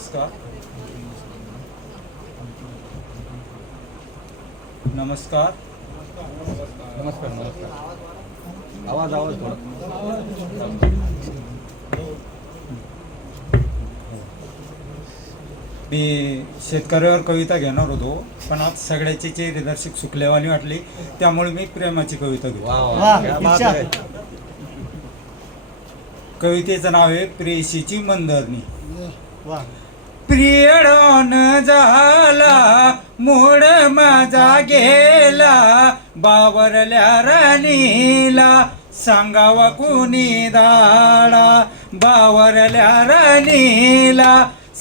नमस्कार. नमस्कार. नमस्कार नमस्कार. आवाज आवाज थोडा. मी शेतकऱ्यावर कविता घेणार होतो पण आज सगळ्याचे चेहरेदर्शक सुकलेवानी वाटली त्यामुळे मी प्रेमाची कविता घेऊ. कवितेचं नाव आहे प्रेयसीची मंदरणी. प्रियडोन झाला मूड माझा गेला बावरल्या राणीला सांगावा कुणी दाडा बावरल्या राणीला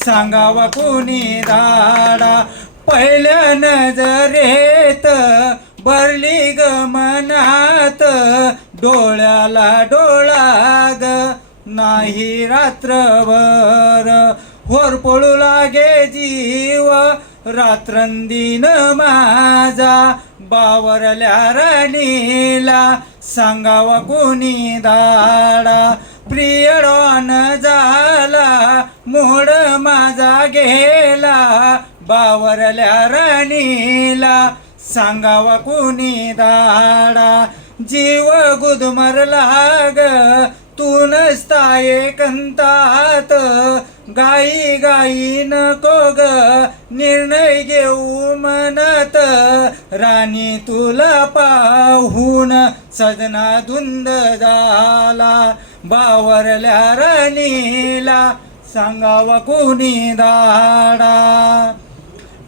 सांगावा कुणी दाडा पहिल्या नजरेत भरली ग मनात डोळ्याला डोळा ग नाही रात्रभर होर पळू लागे जीव. रात्रंदिन माझा बावरल्या राणीला सांगावा कोणी दाडा प्रिय डॉन झाला मोड माझा गेला. बावरल्या राणीला सांगावा कोणी दाडा जीव गुदमरला ग तू नसता एकंतात गाई गाई नको ग निर्णय घेऊ म्हणत. राणी तुला पाहून सजना धुंद झाला. बावरल्या राणीला सांगावा कोणी दाडा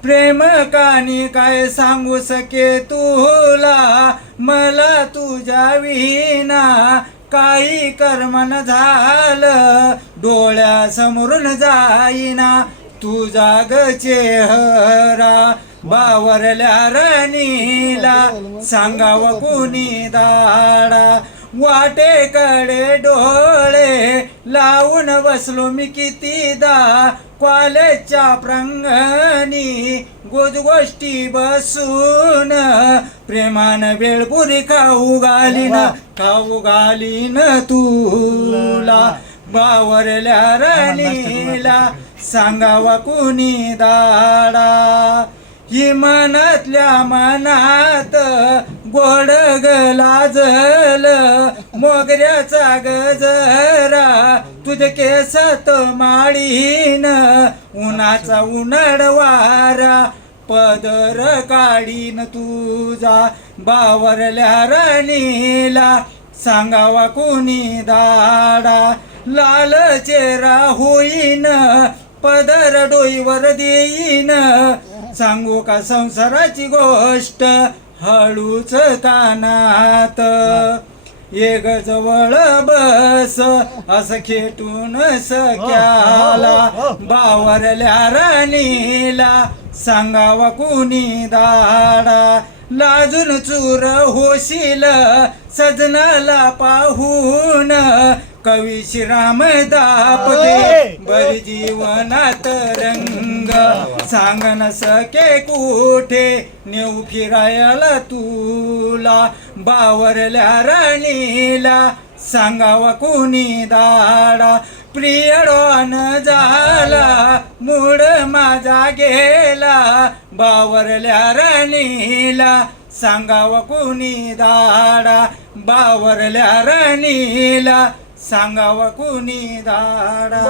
प्रेम कानी काय सांगू सके तुला? मला तुझ्या विना काही कर्मन झालं. डोळ्यासमोरून जाईना तुझा ग चेहरा बावरल्या राणीला. सांगावं कुणी दाडा वाटेकडे डोळे लावून बसलो मी कितीदा. कॉलेजच्या प्रंगणी गोज गोष्टी बसून प्रेमान वेळपुरी खाऊ घालीन खाऊ घालीन तुला. बावरल्या रणीला सांगावा कुणी दाडा? ही मनातल्या मनात गोड गलाजल मोगऱ्याचा गजरा तुझ केसात माळीन उन्हाचा उन्हाळ वारा पदर काढीन तुझा बावरल्या राणीला सांगावा कुणी दाडा? लाल चेहरा होईन पदर डोईवर देईन. सांगू का संसाराची गोष्ट? हळूच कानात. एक जवळ बस असं खेटून सख्याला बावरल्या राणीला सांगावा कुणी दाडा लाजून चूर होशील सजनाला पाहून. कवी श्रीराम दाप दे बरी जीवनात रंग. सांग न सके कुठे नेऊ फिरायला तुला बावरल्या राणीला. सांगावा कुणी दाडा प्रियडोन झाला मूड माझा गेला. बावरल्या राणीला सांगावा कुणी दाडा बावरल्या राणीला. सांगावा कोणी दाडा